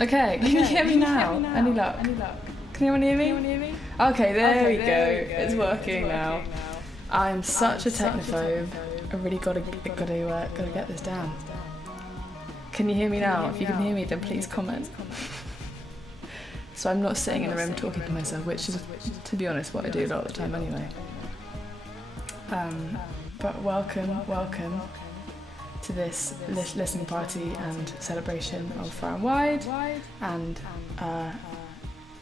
Okay, can you hear me now? Any luck? Can anyone hear me? Okay, there we go. It's working now. I'm such a technophobe. I really gotta get this down. Can you hear me now? If you can hear me, then please comment. So I'm not sitting in a room talking to myself, which is, to be honest, what I do a lot of the time anyway. But welcome to this listening party and celebration of Far and Wide and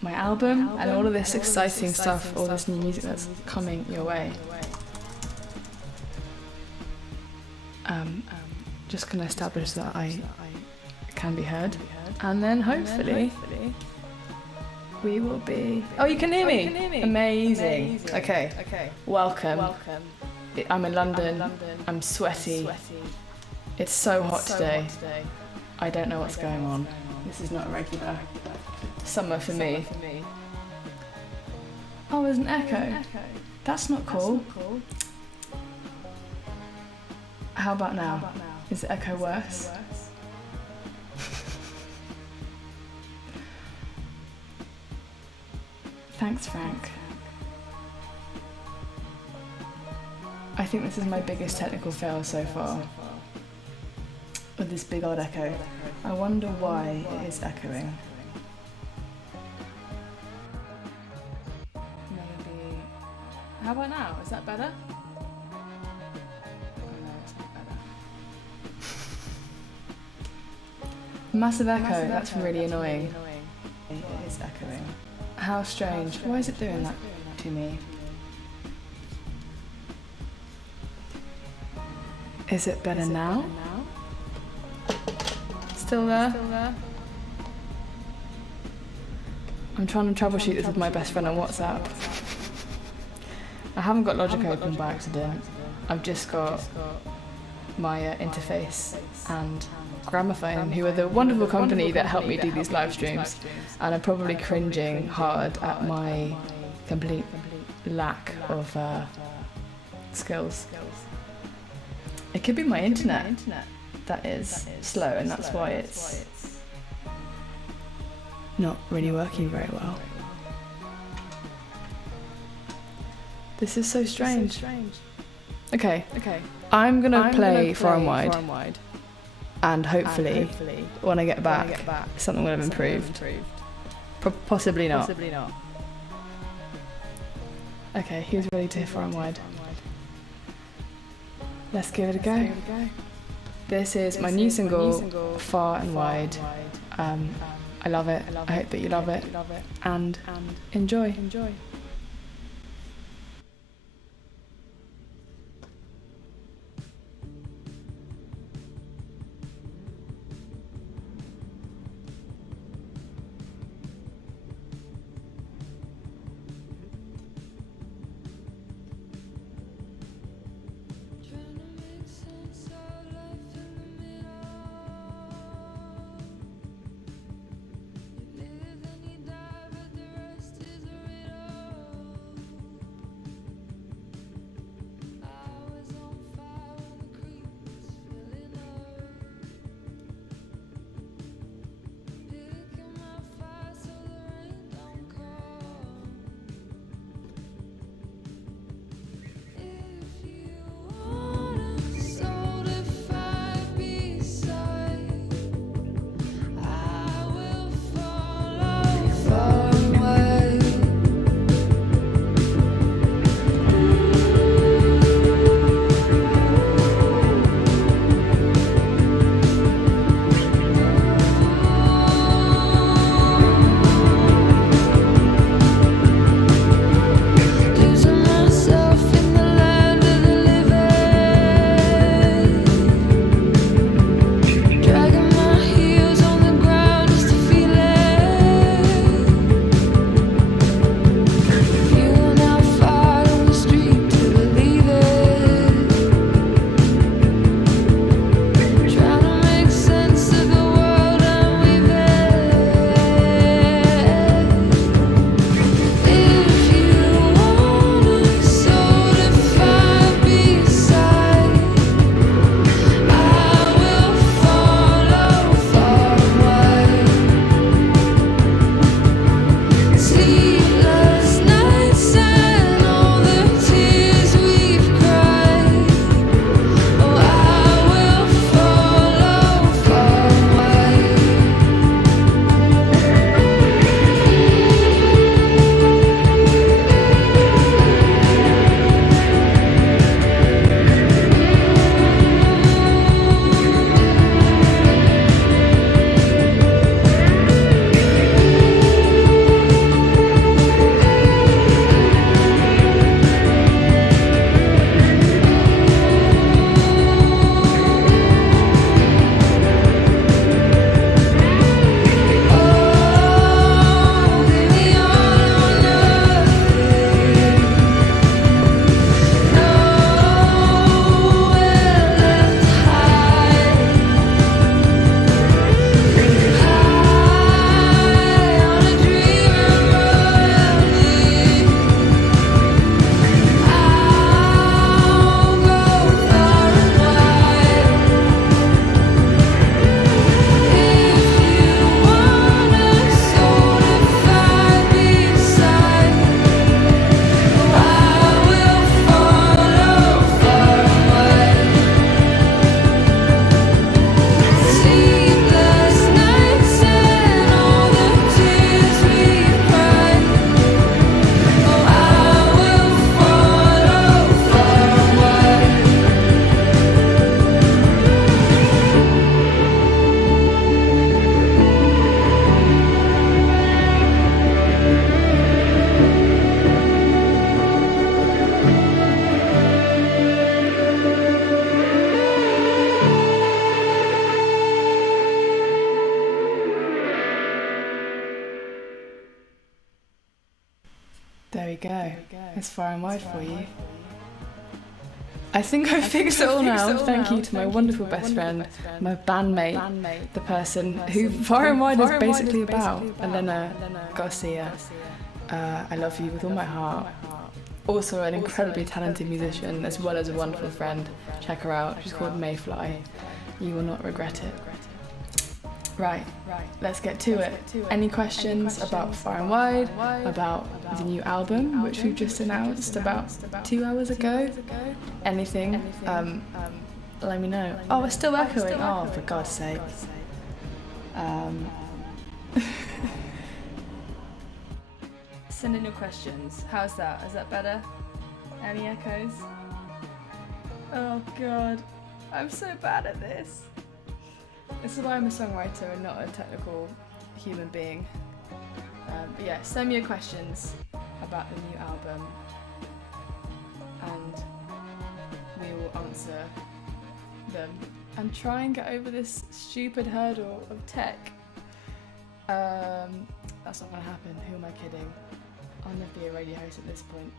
my album and all of this exciting stuff, all this new music that's coming your way. Just gonna establish that I can be heard, and then hopefully we will be... Oh, you can hear me? Amazing. Okay. Welcome. I'm in London. I'm sweaty. It's so hot today. I don't know what's going on. This is not a regular summer for me. Oh, there's an echo. That's not cool. How about now? Is the echo worse? Thanks, Frank. I think this is my biggest technical fail so far, with this big old echo. I wonder why it is echoing. Maybe... How about now? Is that better? Oh no, it's not better. Massive echo, that's really annoying. It is echoing. How strange. Why is it doing that to me? Is it better now? Still there? I'm trying to troubleshoot this with my best friend on WhatsApp. I haven't got Logic open by accident. I've just got my interface and Gramophone, who are the wonderful company that helped me do these live streams, and I'm probably cringing hard at my complete lack of skills. It could be my internet that is slow, and that's why it's not really working very well. This is so strange. Okay. I'm gonna play Far and Wide. And hopefully, when I get back, something will have improved. Possibly not. Okay, who's ready to hear Far and Wide? Let's give it a go. This is my new single, Far and Wide. I love it. I hope that you love it. And enjoy. go. It's Far and Wide for you. I think I've fixed it all now. Thank you to my wonderful best friend, my bandmate, the person who Far and Wide is basically about, Elena Garcia. I love you with all my heart. Also an incredibly talented musician as well as a wonderful friend. Check her out. She's called Mayfly. You will not regret it. Right, let's get to it. Any questions about Far and Wide, about the new album, which we've just announced about 2 hours ago? Anything, let me know. Oh, we're still echoing. Oh, for God's sake. Send in your questions. How's that? Is that better? Any echoes? Oh God, I'm so bad at this. This is why I'm a songwriter and not a technical human being. But yeah, send me your questions about the new album and we will answer them and try and get over this stupid hurdle of tech. That's not gonna happen. Who am I kidding? I'll never be a radio host at this point.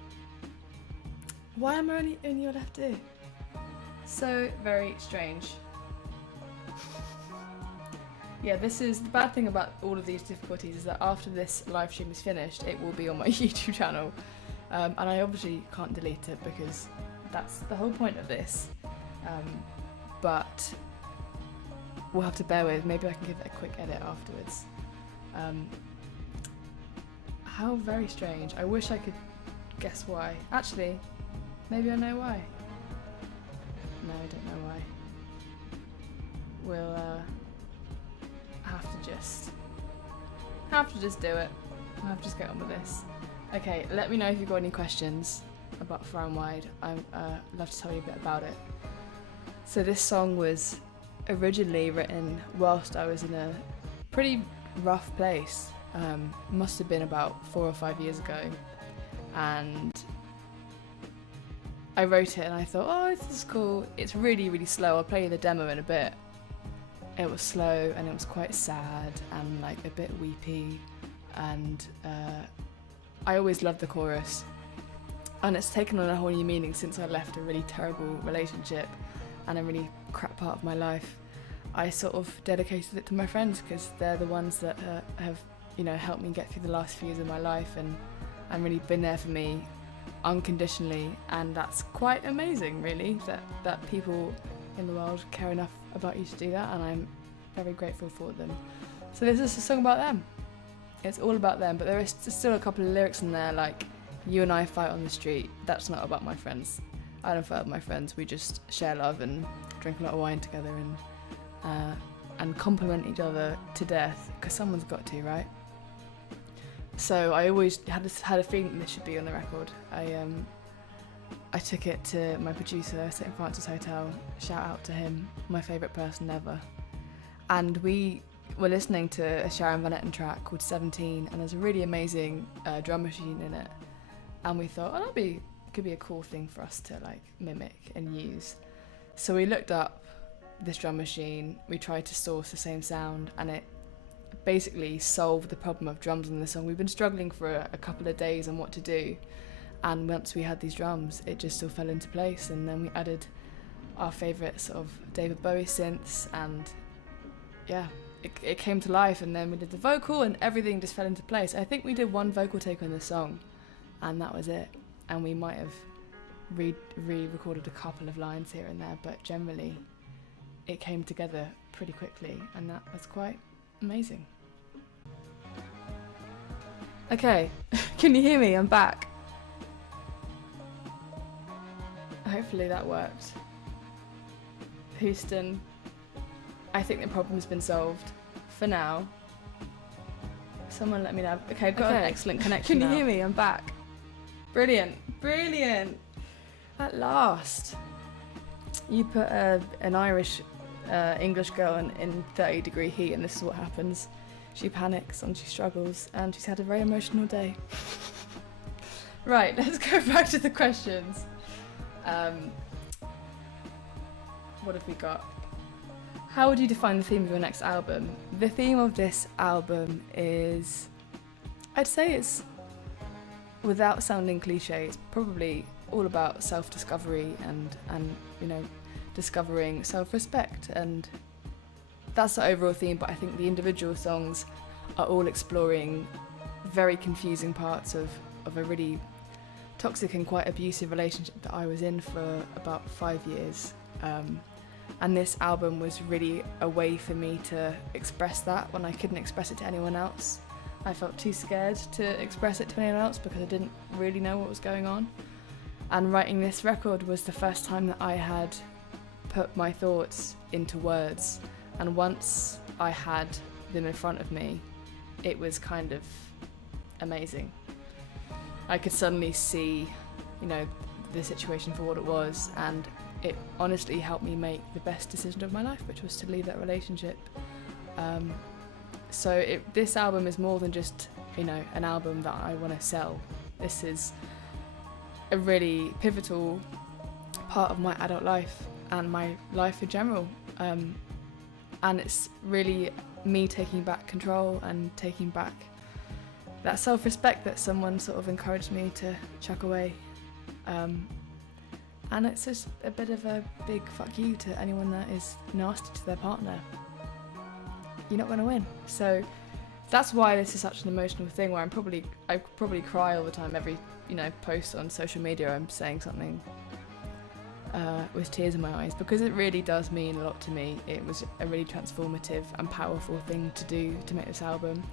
Why am I only in your left ear? So very strange. Yeah, this is the bad thing about all of these difficulties is that after this live stream is finished, it will be on my YouTube channel. And I obviously can't delete it because that's the whole point of this. But we'll have to bear with. Maybe I can give it a quick edit afterwards. How very strange. I wish I could guess why. Actually, maybe I know why. No, I don't know why. We'll have to just do it. We'll have to just get on with this. Okay, let me know if you've got any questions about Far and Wide. I'd love to tell you a bit about it. So this song was originally written whilst I was in a pretty rough place. Must have been about 4 or 5 years ago. And I wrote it and I thought, oh, this is cool. It's really, really slow. I'll play you the demo in a bit. It was slow and it was quite sad and like a bit weepy, and I always loved the chorus, and it's taken on a whole new meaning since I left a really terrible relationship and a really crap part of my life. I sort of dedicated it to my friends because they're the ones that have, you know, helped me get through the last few years of my life and really been there for me unconditionally, and that's quite amazing really that people in the world care enough about you to do that, and I'm very grateful for them. So this is a song about them. It's all about them, but there is still a couple of lyrics in there like, you and I fight on the street. That's not about my friends. I don't fight with my friends. We just share love and drink a lot of wine together and compliment each other to death, because someone's got to, right? So I always had a feeling this should be on the record. I took it to my producer, St. Francis Hotel, shout out to him, my favourite person ever. And we were listening to a Sharon Van Etten track called 17, and there's a really amazing drum machine in it. And we thought, oh, could be a cool thing for us to like mimic and use. So we looked up this drum machine, we tried to source the same sound, and it basically solved the problem of drums in the song. We've been struggling for a couple of days on what to do. And once we had these drums, it just all fell into place. And then we added our favourite sort of David Bowie synths, and yeah, it came to life. And then we did the vocal, and everything just fell into place. I think we did one vocal take on the song, and that was it. And we might have re-recorded a couple of lines here and there, but generally, it came together pretty quickly, and that was quite amazing. Okay, can you hear me? I'm back. Hopefully that worked. Houston, I think the problem's been solved for now. Someone let me know. Okay, I've got an excellent connection. Can you hear me? I'm back. Brilliant. At last. You put an Irish English girl in 30-degree heat, and this is what happens. She panics and she struggles, and she's had a very emotional day. Right, let's go back to the questions. What have we got? How would you define the theme of your next album? The theme of this album is, I'd say it's without sounding cliche, it's probably all about self-discovery and you know, discovering self-respect, and that's the overall theme. But I think the individual songs are all exploring very confusing parts of a really toxic and quite abusive relationship that I was in for about 5 years. And this album was really a way for me to express that when I couldn't express it to anyone else. I felt too scared to express it to anyone else because I didn't really know what was going on. And writing this record was the first time that I had put my thoughts into words. And once I had them in front of me, it was kind of amazing. I could suddenly see, you know, the situation for what it was, and it honestly helped me make the best decision of my life, which was to leave that relationship. So this album is more than just, you know, an album that I want to sell. This is a really pivotal part of my adult life and my life in general. And it's really me taking back control and taking back that self-respect that someone sort of encouraged me to chuck away. And it's just a bit of a big fuck you to anyone that is nasty to their partner. You're not going to win. So that's why this is such an emotional thing, where I probably cry all the time. Every, you know, post on social media, I'm saying something with tears in my eyes, because it really does mean a lot to me. It was a really transformative and powerful thing to do, to make this album,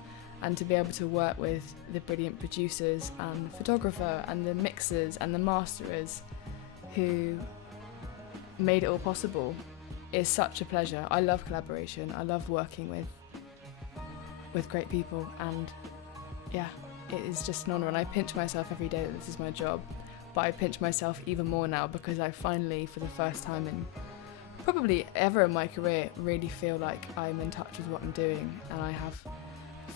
and to be able to work with the brilliant producers and the photographer and the mixers and the masterers who made it all possible is such a pleasure. I love collaboration. I love working with great people, and yeah, it is just an honour. And I pinch myself every day that this is my job, but I pinch myself even more now because I finally, for the first time in probably ever in my career, really feel like I'm in touch with what I'm doing and I have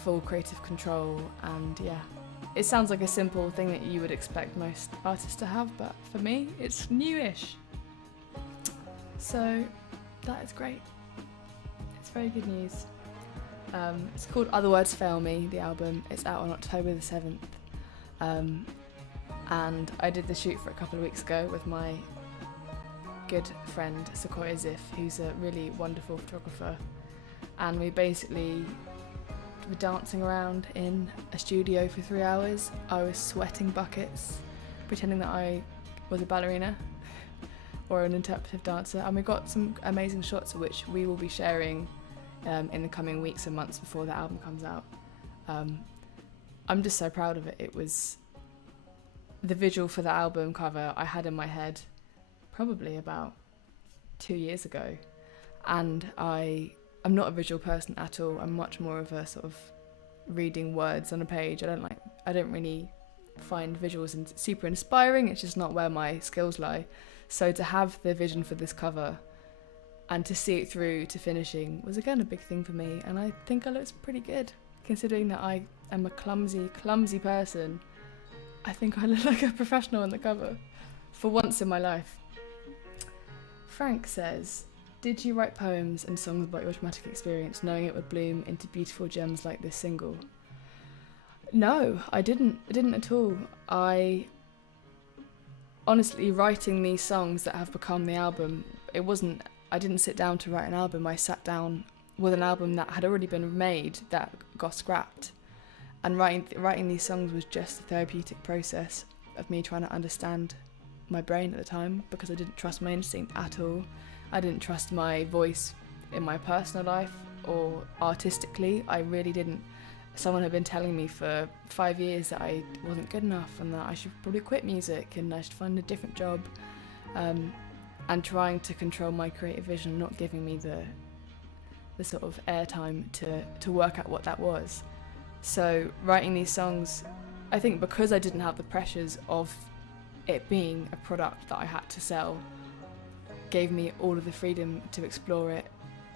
full creative control. And yeah, it sounds like a simple thing that you would expect most artists to have, but for me it's newish, so that is great. It's very good news. It's called Other Words Fail Me, the album. It's out on October the 7th, and I did the shoot for a couple of weeks ago with my good friend Sequoia Ziff, who's a really wonderful photographer, and we basically were dancing around in a studio for 3 hours. I was sweating buckets, pretending that I was a ballerina or an interpretive dancer, and we got some amazing shots which we will be sharing in the coming weeks and months before the album comes out. I'm just so proud of it. It was the visual for the album cover I had in my head probably about 2 years ago, and I'm not a visual person at all. I'm much more of a sort of reading words on a page. I don't really find visuals super inspiring. It's just not where my skills lie. So to have the vision for this cover and to see it through to finishing was again a big thing for me, and I think I looked pretty good considering that I am a clumsy person. I think I look like a professional on the cover for once in my life. Frank says, did you write poems and songs about your traumatic experience knowing it would bloom into beautiful gems like this single? No, I didn't at all. Honestly, writing these songs that have become the album, I didn't sit down to write an album. I sat down with an album that had already been made that got scrapped, and writing these songs was just a therapeutic process of me trying to understand my brain at the time, because I didn't trust my instinct at all. I didn't trust my voice in my personal life or artistically. I really didn't. Someone had been telling me for 5 years that I wasn't good enough and that I should probably quit music and I should find a different job, and trying to control my creative vision, not giving me the sort of airtime to work out what that was. So writing these songs, I think because I didn't have the pressures of it being a product that I had to sell, gave me all of the freedom to explore it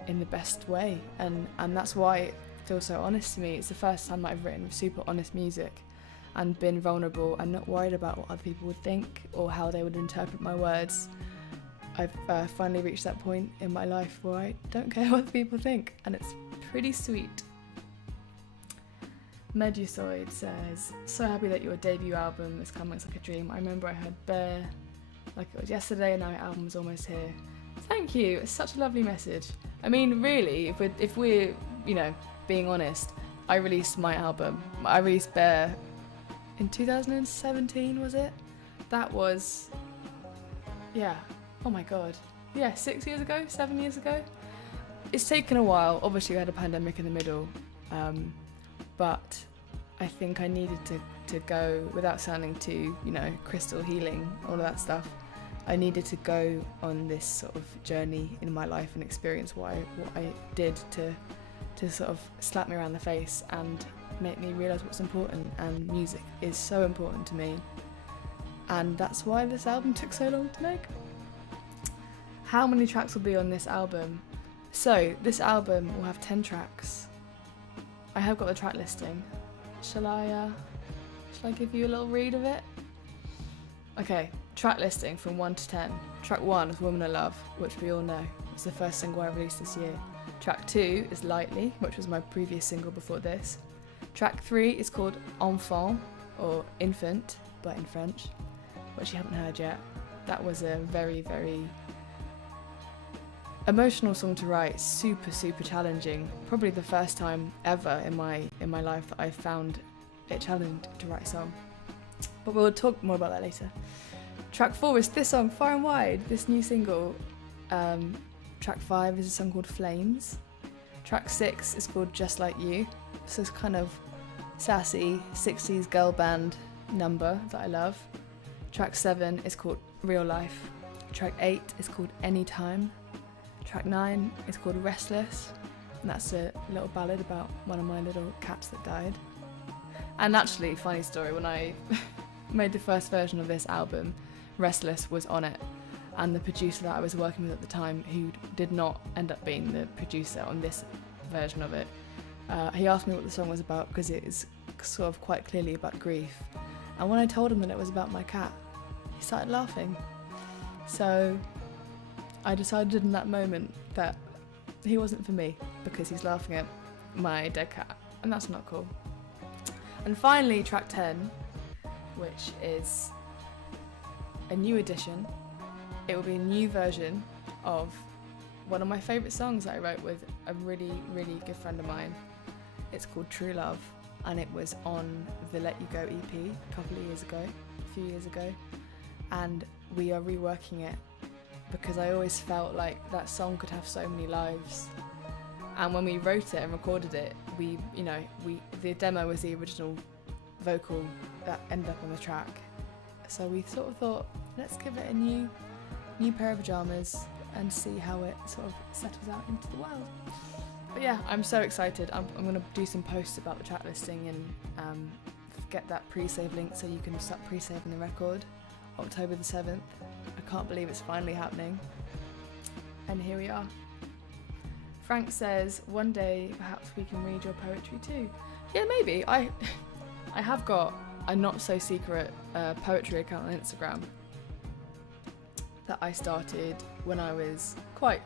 in the best way, and that's why it feels so honest to me. It's the first time I've written super honest music and been vulnerable and not worried about what other people would think or how they would interpret my words. I've finally reached that point in my life where I don't care what people think, and it's pretty sweet. Medusoid says, so happy that your debut album is coming. It's like a dream. I remember I heard Bear like it was yesterday, and now your album's almost here. Thank you. It's such a lovely message. I mean, really, if we're being honest, I released my album. I released Bear in 2017, was it? That was, yeah. Oh my god. Yeah, 6 years ago, 7 years ago. It's taken a while. Obviously, we had a pandemic in the middle, but I think I needed to go, without sounding too, crystal healing, all of that stuff. I needed to go on this sort of journey in my life and experience what I did to sort of slap me around the face and make me realise what's important, and music is so important to me, and that's why this album took so long to make. How many tracks will be on this album? So this album will have 10 tracks. I have got the track listing. Shall I give you a little read of it? Okay, track listing from 1 to 10. Track 1 is Woman I Love, which we all know. It's the first single I released this year. Track 2 is Lightly, which was my previous single before this. Track 3 is called Enfant, or Infant, but in French, which you haven't heard yet. That was a very, very emotional song to write, super, super challenging. Probably the first time ever in my life that I found it challenging to write a song. But we'll talk more about that later. Track 4 is this song, Far and Wide, this new single. Track 5 is a song called Flames. Track 6 is called Just Like You. So it's kind of sassy 60s girl band number that I love. Track 7 is called Real Life. Track 8 is called Anytime. Track 9 is called Restless, and that's a little ballad about one of my little cats that died. And actually, funny story, when I made the first version of this album, Restless was on it, and the producer that I was working with at the time, who did not end up being the producer on this version of it, he asked me what the song was about, because it is sort of quite clearly about grief. And when I told him that it was about my cat, he started laughing. So I decided in that moment that he wasn't for me, because he's laughing at my dead cat, and that's not cool. And finally, track 10, which is a new edition. It will be a new version of one of my favourite songs that I wrote with a really, really good friend of mine. It's called True Love, and it was on the Let You Go EP a few years ago, and we are reworking it because I always felt like that song could have so many lives. And when we wrote it and recorded it, the demo was the original vocal that ended up on the track. So we sort of thought, let's give it a new pair of pajamas and see how it sort of settles out into the world. But yeah, I'm so excited. I'm going to do some posts about the track listing and get that pre-save link so you can start pre-saving the record. October the 7th. I can't believe it's finally happening. And here we are. Frank says, one day perhaps we can read your poetry too. Yeah, maybe. I have got a not so secret poetry account on Instagram that I started when I was quite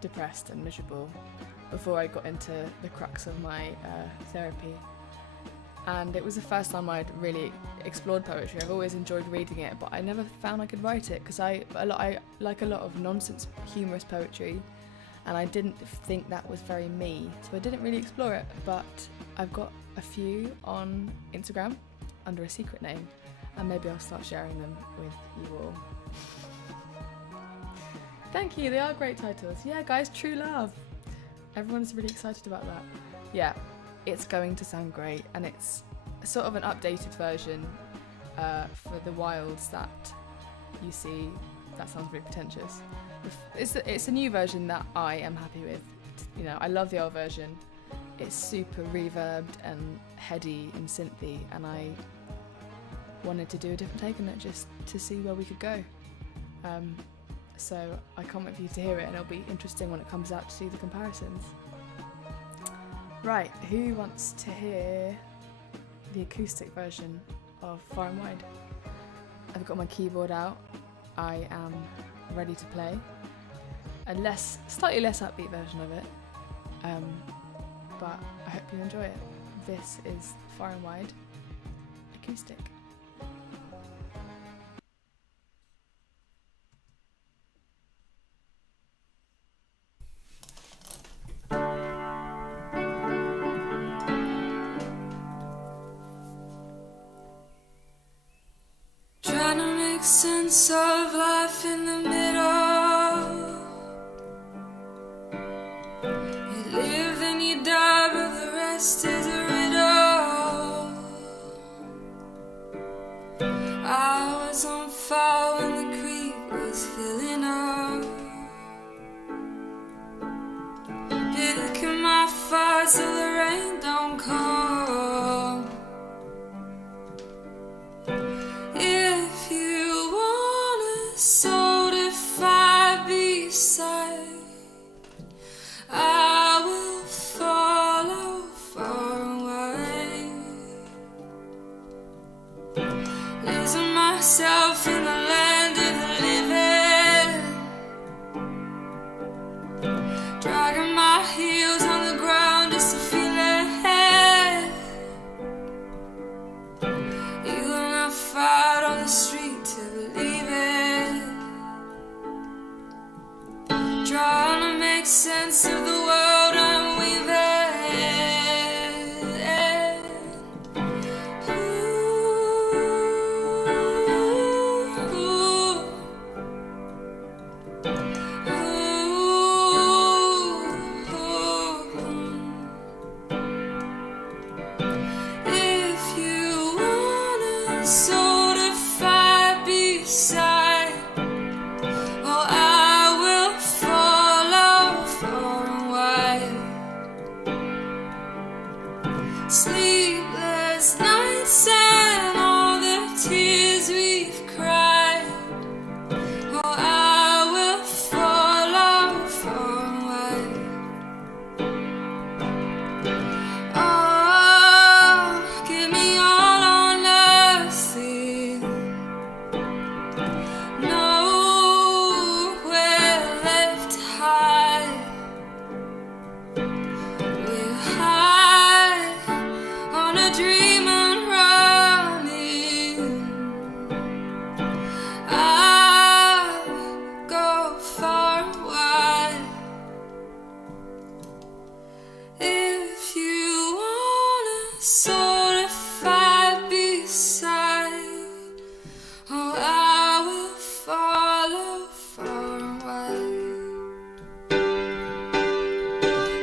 depressed and miserable, before I got into the crux of my therapy. And it was the first time I'd really explored poetry. I've always enjoyed reading it, but I never found I could write it, because I like a lot of nonsense, humorous poetry, and I didn't think that was very me, so I didn't really explore it. But I've got a few on Instagram under a secret name, and maybe I'll start sharing them with you all. Thank you, they are great titles. Yeah guys, True Love. Everyone's really excited about that. Yeah, it's going to sound great, and it's sort of an updated version for the Wildes that you see. That sounds really pretentious. It's a new version that I am happy with. I love the old version. It's super reverbed and heady and synthy, and I wanted to do a different take on it just to see where we could go. So I can't wait for you to hear it, and it'll be interesting when it comes out to see the comparisons. Right, who wants to hear the acoustic version of Far and Wide? I've got my keyboard out. I am ready to play. A slightly less upbeat version of it, but I hope you enjoy it. This is Far and Wide, Acoustic. Trying to make sense of life in the middle. You live and you die, but the rest is a riddle. I was on fire when the creek was filling up. Picking my fire so the rain don't come. If you want a soul to fight beside, I will follow far away. Losing myself in the land of the living, dragging my heels on the ground just to feel ahead. Even I fight on the street to believe it. Trying to make sense of the world I'm weaving. If you want a soul to fight beside, oh, I will follow far and wide. Sleepless nights and all the tears we've cried, oh, I will follow far and wide. Oh, give me all or nothing. Nowhere left to hide. We're high on a dream and running. I'll go far and wide. If you want a soul to fight beside, oh, I will follow far and wide.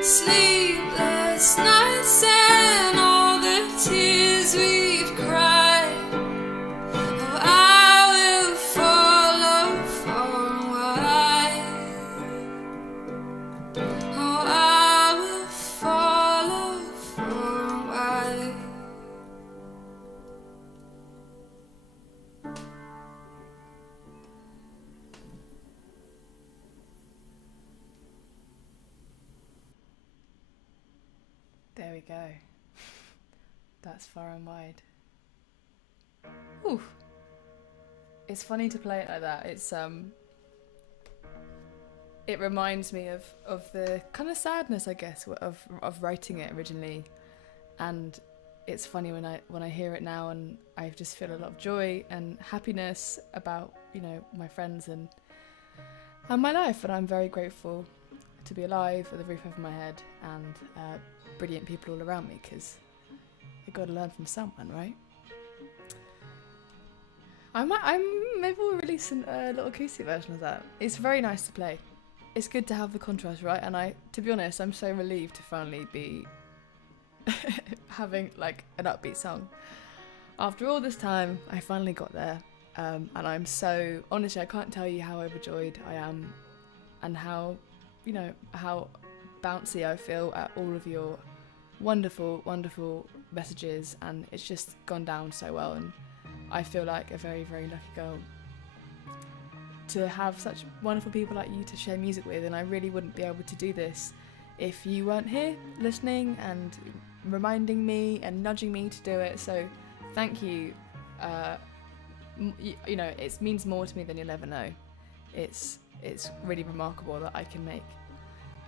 Sleepless nights and all the tears we've cried, oh, I will follow far and wide. Oh, I will follow far and wide. There we go. That's Far and Wide. Ooh. It's funny to play it like that. It reminds me of the kind of sadness, I guess, of writing it originally. And it's funny when I hear it now, and I just feel a lot of joy and happiness about, you know, my friends and my life. And I'm very grateful to be alive with a roof over my head and brilliant people all around me, because you've got to learn from someone, right? Maybe we'll release a little acoustic version of that. It's very nice to play. It's good to have the contrast, right? And to be honest, I'm so relieved to finally be having like an upbeat song. After all this time, I finally got there. And I'm so, honestly, I can't tell you how overjoyed I am and how, you know, how bouncy I feel at all of your wonderful, wonderful messages. And it's just gone down so well. And I feel like a very, very lucky girl to have such wonderful people like you to share music with. And I really wouldn't be able to do this if you weren't here listening and reminding me and nudging me to do it. So thank you. You know, it means more to me than you'll ever know. It's really remarkable that I can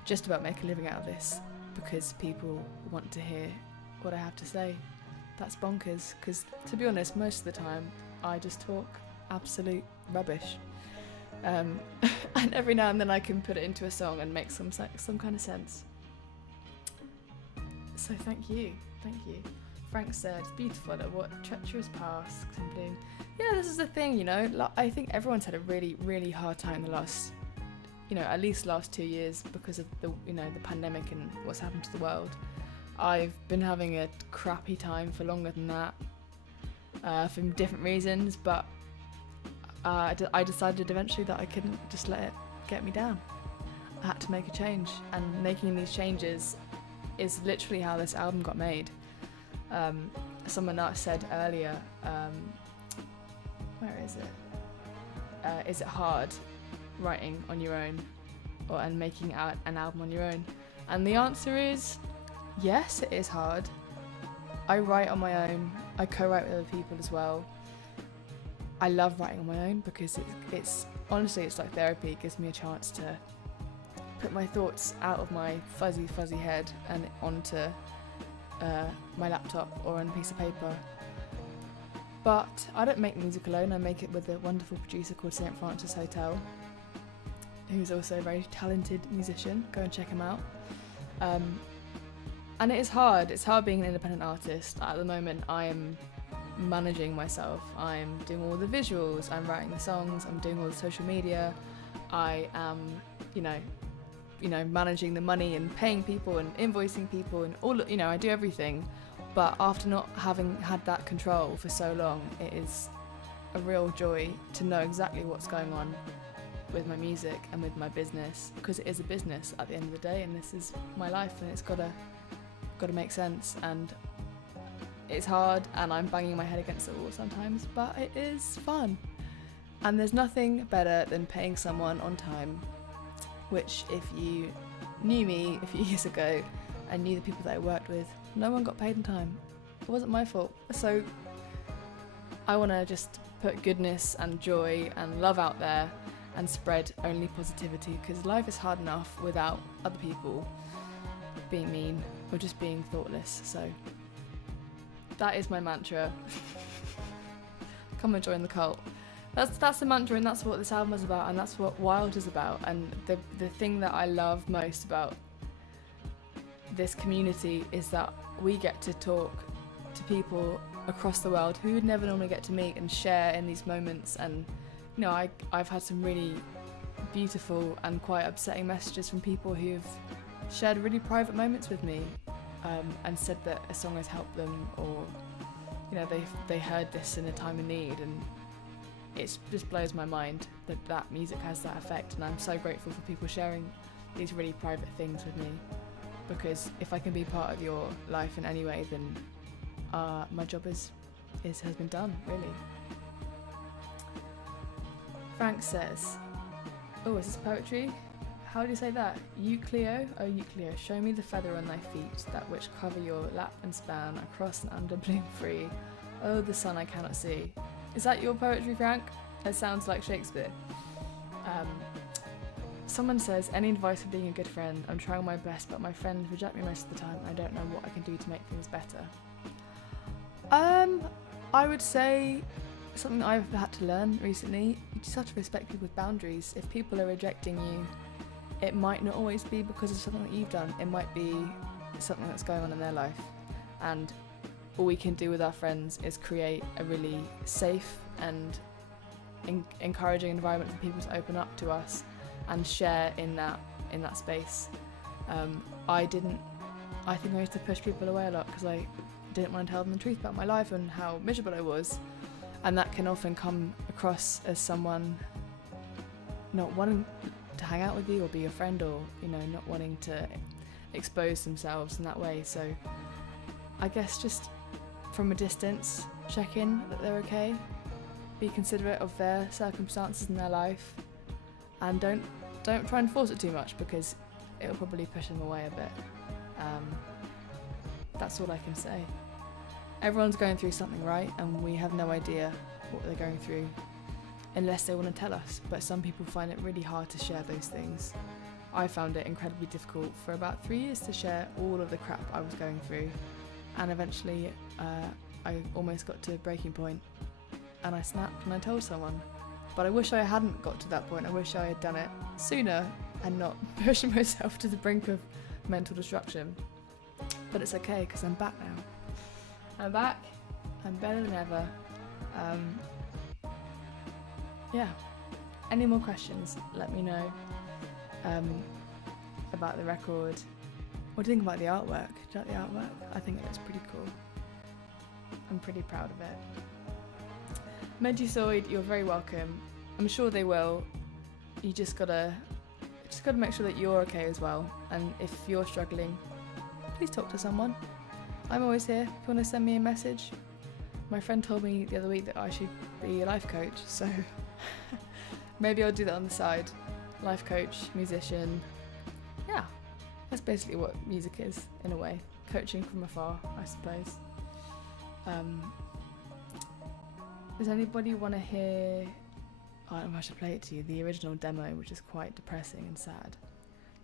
just about make a living out of this, because people want to hear what I have to say. That's bonkers, because to be honest, most of the time I just talk absolute rubbish. And every now and then I can put it into a song and make some kind of sense. So thank you. Frank said, it's beautiful, what treacherous past, and blue. Yeah, this is the thing, you know, I think everyone's had a really, really hard time the last, you know, at least last 2 years because of the, you know, the pandemic and what's happened to the world. I've been having a crappy time for longer than that, for different reasons, but I decided eventually that I couldn't just let it get me down. I had to make a change, and making these changes is literally how this album got made. Someone else said earlier, where is it hard writing on your own and making out an album on your own? And the answer is yes, it is hard. I write on my own, I co-write with other people as well. I love writing on my own because it's honestly, it's like therapy. It gives me a chance to put my thoughts out of my fuzzy head and onto my laptop or on a piece of paper. But I don't make music alone. I make it with a wonderful producer called St. Francis Hotel, who's also a very talented musician. Go and check him out. And it is hard. It's hard being an independent artist. At the moment, I am managing myself. I'm doing all the visuals, I'm writing the songs, I'm doing all the social media, I am, you know, managing the money and paying people and invoicing people and all, you know, I do everything. But after not having had that control for so long, it is a real joy to know exactly what's going on with my music and with my business, because it is a business at the end of the day, and this is my life, and it's got to make sense. And it's hard, and I'm banging my head against the wall sometimes, but it is fun. And there's nothing better than paying someone on time, which if you knew me a few years ago and knew the people that I worked with, no one got paid on time. It wasn't my fault. So I want to just put goodness and joy and love out there and spread only positivity, because life is hard enough without other people being mean or just being thoughtless. So that is my mantra. Come and join the cult. That's the mantra, and that's what this album is about, and that's what Wild is about. And the thing that I love most about this community is that we get to talk to people across the world who would never normally get to meet and share in these moments. And you know, I've had some really beautiful and quite upsetting messages from people who've shared really private moments with me, and said that a song has helped them, or you know, they heard this in a time of need, and it just blows my mind that music has that effect. And I'm so grateful for people sharing these really private things with me, because if I can be part of your life in any way, then my job has been done, really. Frank says, oh, is this poetry? How do you say that? Euclio, oh Euclio, show me the feather on thy feet, that which cover your lap and span, across and under bloom free. Oh, the sun I cannot see. Is that your poetry, Frank? It sounds like Shakespeare. Someone says, any advice for being a good friend? I'm trying my best, but my friends reject me most of the time, and I don't know what I can do to make things better. I would say something I've had to learn recently, you just have to respect people's boundaries. If people are rejecting you, it might not always be because of something that you've done. It might be something that's going on in their life. And all we can do with our friends is create a really safe and encouraging environment for people to open up to us and share in that space. I think I used to push people away a lot because I didn't want to tell them the truth about my life and how miserable I was. And that can often come across as someone not wanting to hang out with you or be your friend, or you know, not wanting to expose themselves in that way. So I guess just from a distance, check in that they're okay, be considerate of their circumstances in their life, and don't try and force it too much, because it'll probably push them away a bit. That's all I can say. Everyone's going through something, right? And we have no idea what they're going through unless they want to tell us. But some people find it really hard to share those things. I found it incredibly difficult for about 3 years to share all of the crap I was going through. and eventually I almost got to breaking point and I snapped and I told someone. But I wish I hadn't got to that point. I wish I had done it sooner and not pushed myself to the brink of mental destruction. But it's okay, because I'm back now. I'm back. I'm better than ever. Yeah. Any more questions, let me know about the record. What do you think about the artwork? Do you like the artwork? I think it looks pretty cool. I'm pretty proud of it. Medusoid, you're very welcome. I'm sure they will. You just gotta make sure that you're okay as well. And if you're struggling, please talk to someone. I'm always here if you want to send me a message. My friend told me the other week that I should be a life coach, so maybe I'll do that on the side. Life coach, musician. Yeah, that's basically what music is, in a way. Coaching from afar, I suppose. Does anybody want to hear... Oh, I should play it to you. The original demo, which is quite depressing and sad.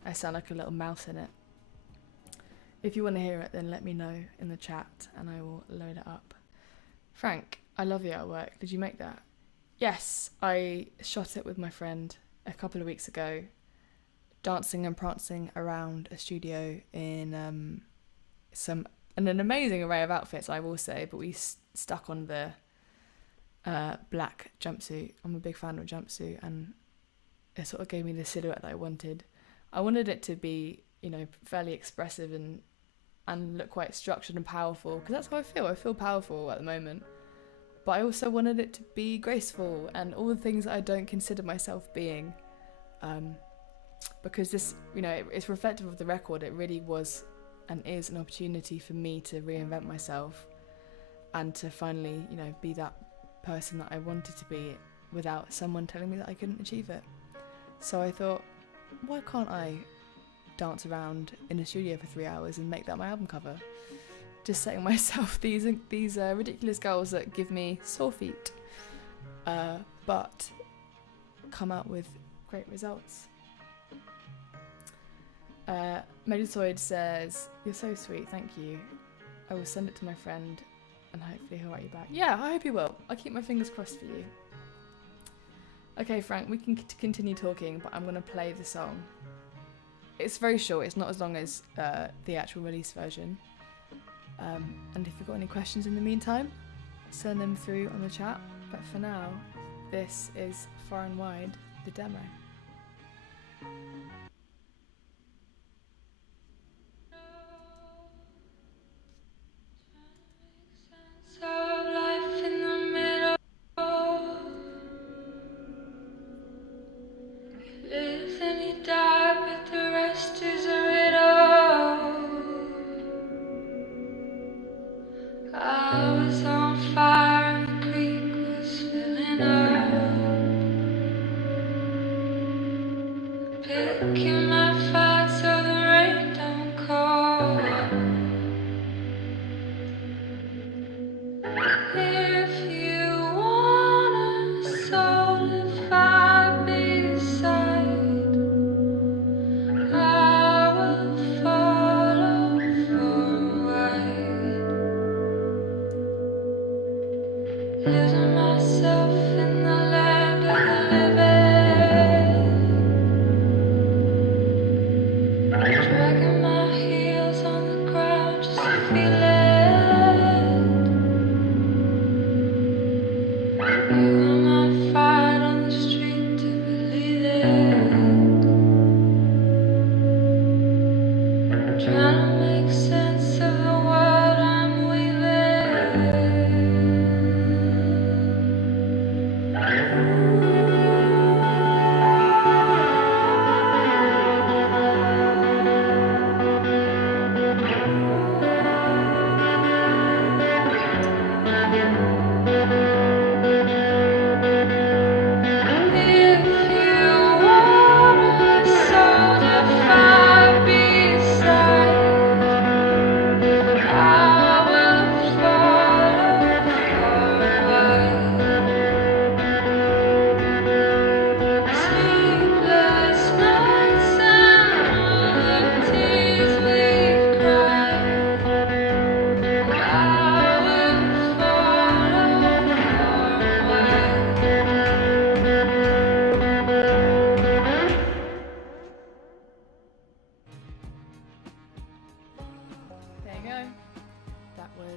I sound like a little mouse in it. If you want to hear it, then let me know in the chat and I will load it up. Frank, I love the artwork. Did you make that? Yes, I shot it with my friend a couple of weeks ago, dancing and prancing around a studio in an amazing array of outfits, I will say, but we stuck on the black jumpsuit. I'm a big fan of jumpsuit, and it sort of gave me the silhouette that I wanted. I wanted it to be, fairly expressive and look quite structured and powerful, because that's how I feel. I feel powerful at the moment. But I also wanted it to be graceful and all the things that I don't consider myself being. Because this, it's reflective of the record. It really was and is an opportunity for me to reinvent myself and to finally, be that person that I wanted to be without someone telling me that I couldn't achieve it. So I thought, why can't I dance around in a studio for 3 hours and make that my album cover? Just setting myself these ridiculous goals that give me sore feet, but come out with great results. Medusoid says, "You're so sweet, thank you. I will send it to my friend and hopefully he'll write you back." Yeah, I hope he will. I keep my fingers crossed for you. Okay, Frank, we can continue talking, but I'm going to play the song. It's very short, it's not as long as the actual release version. And if you've got any questions in the meantime, send them through on the chat. But for now, this is Far and Wide, the demo. Life in the middle. You live and you die, but the rest is a riddle. I was on fire and the creek was filling up. Picking my fight so the rain don't call. If you want a soul, if I beside, I will follow for wide. Losing myself in the land of the living.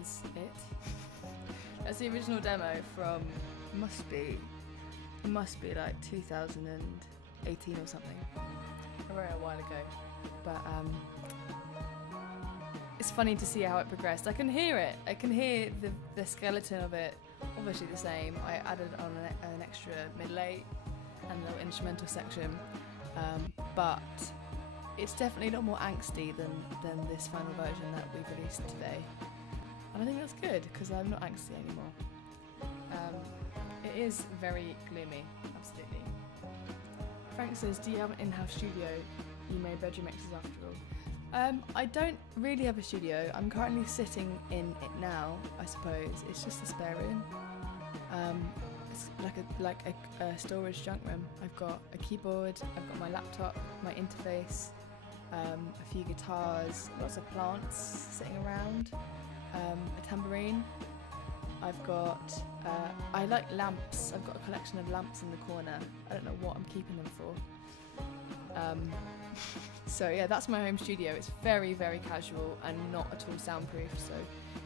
says it. That's the original demo from must be like 2018 or something. I wrote it a while ago, but it's funny to see how it progressed. I can hear it. I can hear the skeleton of it. Obviously the same. I added on an extra mid-late and a little instrumental section, but it's definitely a lot more angsty than this final version that we've released today. And I think that's good, because I'm not angsty anymore. It is very gloomy, absolutely. Frank says, do you have an in-house studio? You made bedroom mixes after all. I don't really have a studio. I'm currently sitting in it now, I suppose. It's just a spare room. It's like a storage junk room. I've got a keyboard, I've got my laptop, my interface, a few guitars, lots of plants sitting around, a tambourine. I've got, I like lamps. I've got a collection of lamps in the corner. I don't know what I'm keeping them for. So yeah, that's my home studio. It's very, very casual and not at all soundproof, so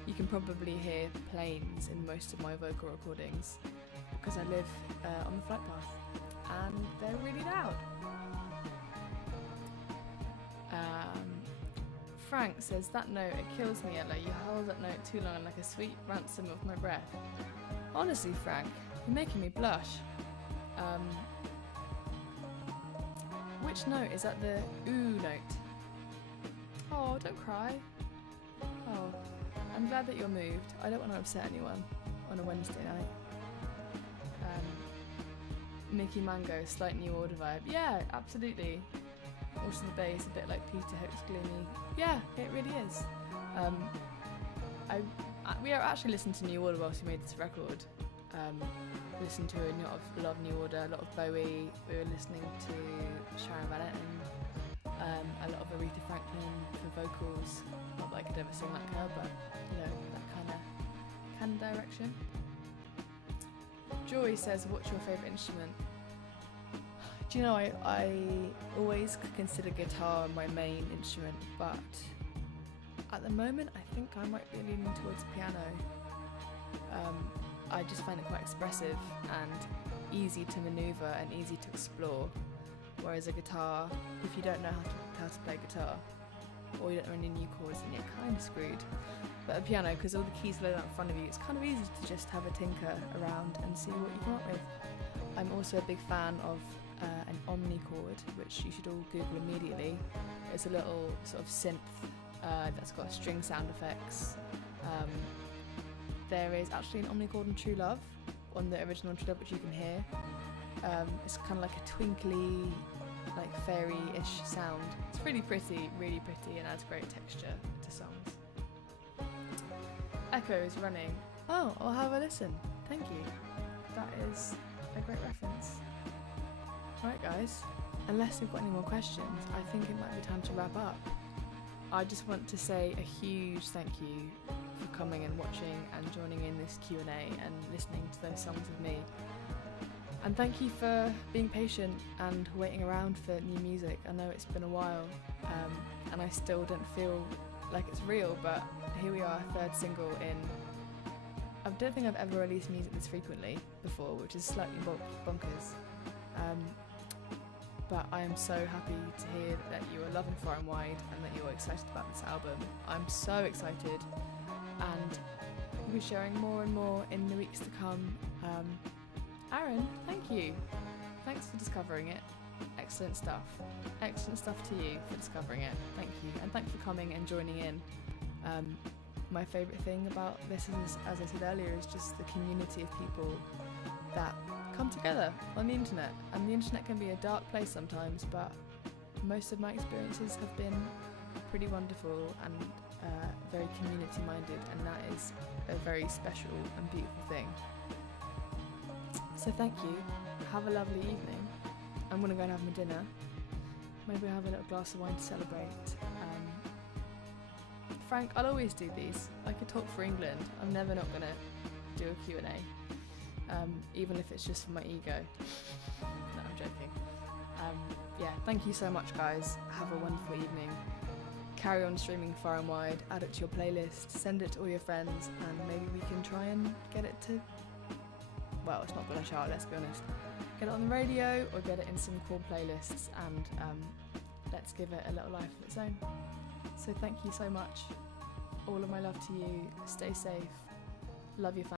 you can probably hear planes in most of my vocal recordings because I live on the flight path and they're really loud. Frank says, that note, it kills me, Ella. You held that note too long like a sweet ransom of my breath. Honestly, Frank, you're making me blush. Which note? Is that the ooh note? Oh, don't cry. Oh, I'm glad that you're moved. I don't want to upset anyone on a Wednesday night. Mickey Mango, slight new order vibe. Yeah, absolutely. Also the bass, a bit like Peter Hook's Gloomy. Yeah, it really is. We are actually listening to New Order whilst we made this record. Listened to a lot of New Order, a lot of Bowie. We were listening to Sharon Van Etten, a lot of Aretha Franklin for vocals. Not that I could ever sing like her, but you know, that kind of direction. Joy says, what's your favourite instrument? Do you know, I always consider guitar my main instrument, but at the moment I think I might be leaning towards piano. I just find it quite expressive and easy to manoeuvre and easy to explore, whereas a guitar, if you don't know how to play guitar or you don't know any new chords, then you're kind of screwed. But a piano, because all the keys are laid out in front of you, it's kind of easy to just have a tinker around and see what you come up with. I'm also a big fan of an omnichord, which you should all Google immediately. It's a little sort of synth that's got string sound effects. There is actually an omnichord in True Love, on the original True Love, which you can hear. It's kind of like a twinkly, like fairy-ish sound. It's really pretty, and adds great texture to songs. Echo is running. Oh, I'll have a listen. Thank you. That is a great reference. Right guys, unless we've got any more questions, I think it might be time to wrap up. I just want to say a huge thank you for coming and watching and joining in this Q&A and listening to those songs with me. And thank you for being patient and waiting around for new music. I know it's been a while and I still don't feel like it's real, but here we are, third single in. I don't think I've ever released music this frequently before, which is slightly bonkers. But I am so happy to hear that you are loving Far and Wide and that you're excited about this album. I'm so excited, and we'll be sharing more and more in the weeks to come. Aaron, thank you. Thanks for discovering it. Excellent stuff. Excellent stuff to you for discovering it. Thank you. And thanks for coming and joining in. My favourite thing about this is, as I said earlier, is just the community of people that come together on the internet. And the internet can be a dark place sometimes, but most of my experiences have been pretty wonderful and very community minded, and that is a very special and beautiful thing. So thank you. Have a lovely evening. I'm going to go and have my dinner. Maybe I'll have a little glass of wine to celebrate. Frank, I'll always do these. I could talk for England. I'm never not going to do a Q&A. Even if it's just for my ego. No, I'm joking. Yeah, thank you so much, guys. Have a wonderful evening. carry on streaming far and wide, add it to your playlist, send it to all your friends, and maybe we can try and get it to, well, it's not going to chart, let's be honest. Get it on the radio or get it in some cool playlists, and let's give it a little life of its own. So thank you so much. All of my love to you. Stay safe. Love your family.